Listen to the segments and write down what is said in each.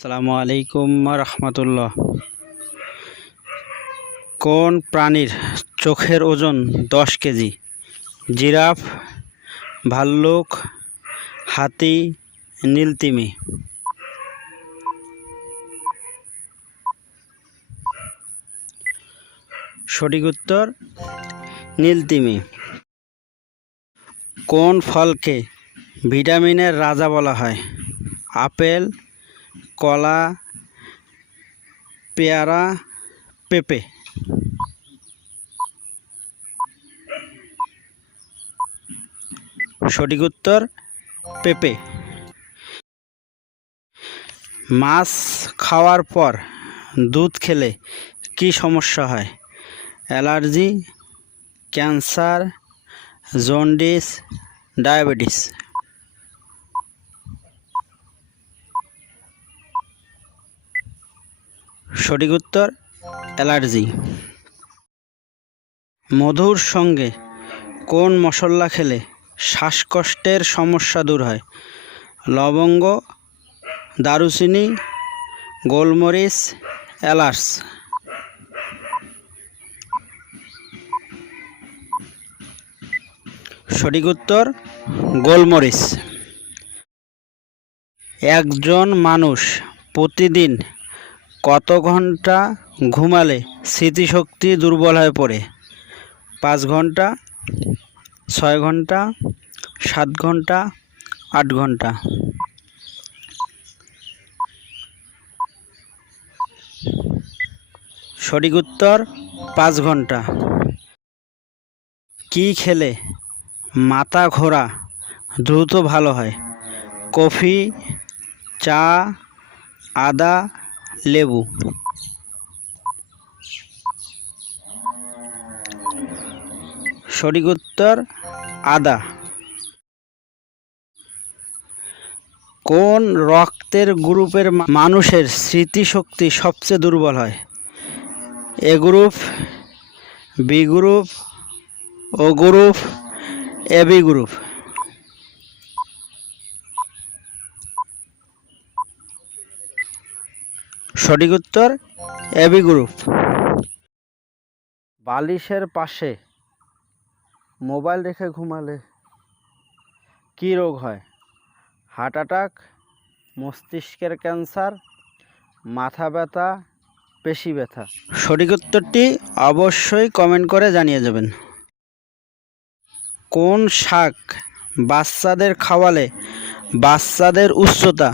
আসসালামু আলাইকুম রহমতুল্লাহ। কোন প্রাণীর চোখের ওজন 10 কেজি? জিরাফ, ভাল্লুক, হাতি, নীলতিমি। সঠিক উত্তর নীলতিমি। কোন ফলকে ভিটামিনের রাজা বলা হয়? আপেল, কলা, পেয়ারা, পেঁপে। সঠিক উত্তর পেঁপে। মাছ খাওয়ার পর দুধ খেলে কি সমস্যা হয়? Allergy, cancer, jaundice, diabetes. সঠিক উত্তর অ্যালার্জি। মধুর সঙ্গে কোন মশলা খেলে শ্বাসকষ্টের সমস্যা দূর হয়? লবঙ্গ, দারুচিনি, গোলমরিচ, এলাচ। সঠিক উত্তর গোলমরিচ। একজন মানুষ প্রতিদিন কত ঘন্টা ঘুমালে স্মৃতিশক্তি দুর্বল হয়ে পড়ে? 5 ঘন্টা, 6 ঘন্টা, 7 ঘন্টা, 8 ঘন্টা। সঠিক উত্তর 5 ঘন্টা। কি খেলে মাথা ঘোরা দ্রুত ভালো হয়? কফি, চা, আদা, লেবু। সঠিক উত্তর আদা। কোন রক্তের গ্রুপের মানুষের স্মৃতিশক্তি সবচেয়ে দুর্বল হয়? এ গ্রুপ, বি গ্রুপ, ও গ্রুপ, এবি গ্রুপ। সঠিক উত্তর এবি গ্রুপ। বালিশের পাশে মোবাইল রেখে ঘুমালে কি রোগ হয়? হার্ট অ্যাটাক, মস্তিষ্কের ক্যান্সার, মাথা ব্যথা, পেশি ব্যথা। সঠিক উত্তরটি অবশ্যই কমেন্ট করে জানিয়ে যাবেন। কোন শাক বাচ্চাদের খাওয়ালে বাচ্চাদের উচ্চতা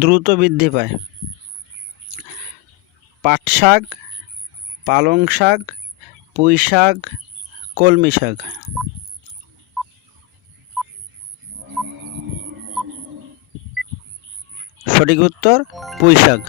দ্রুত বৃদ্ধি পায়? পাট শাক, পালং শাক, পুঁই শাক, কলমি শাক। সঠিক উত্তর পুঁই শাক।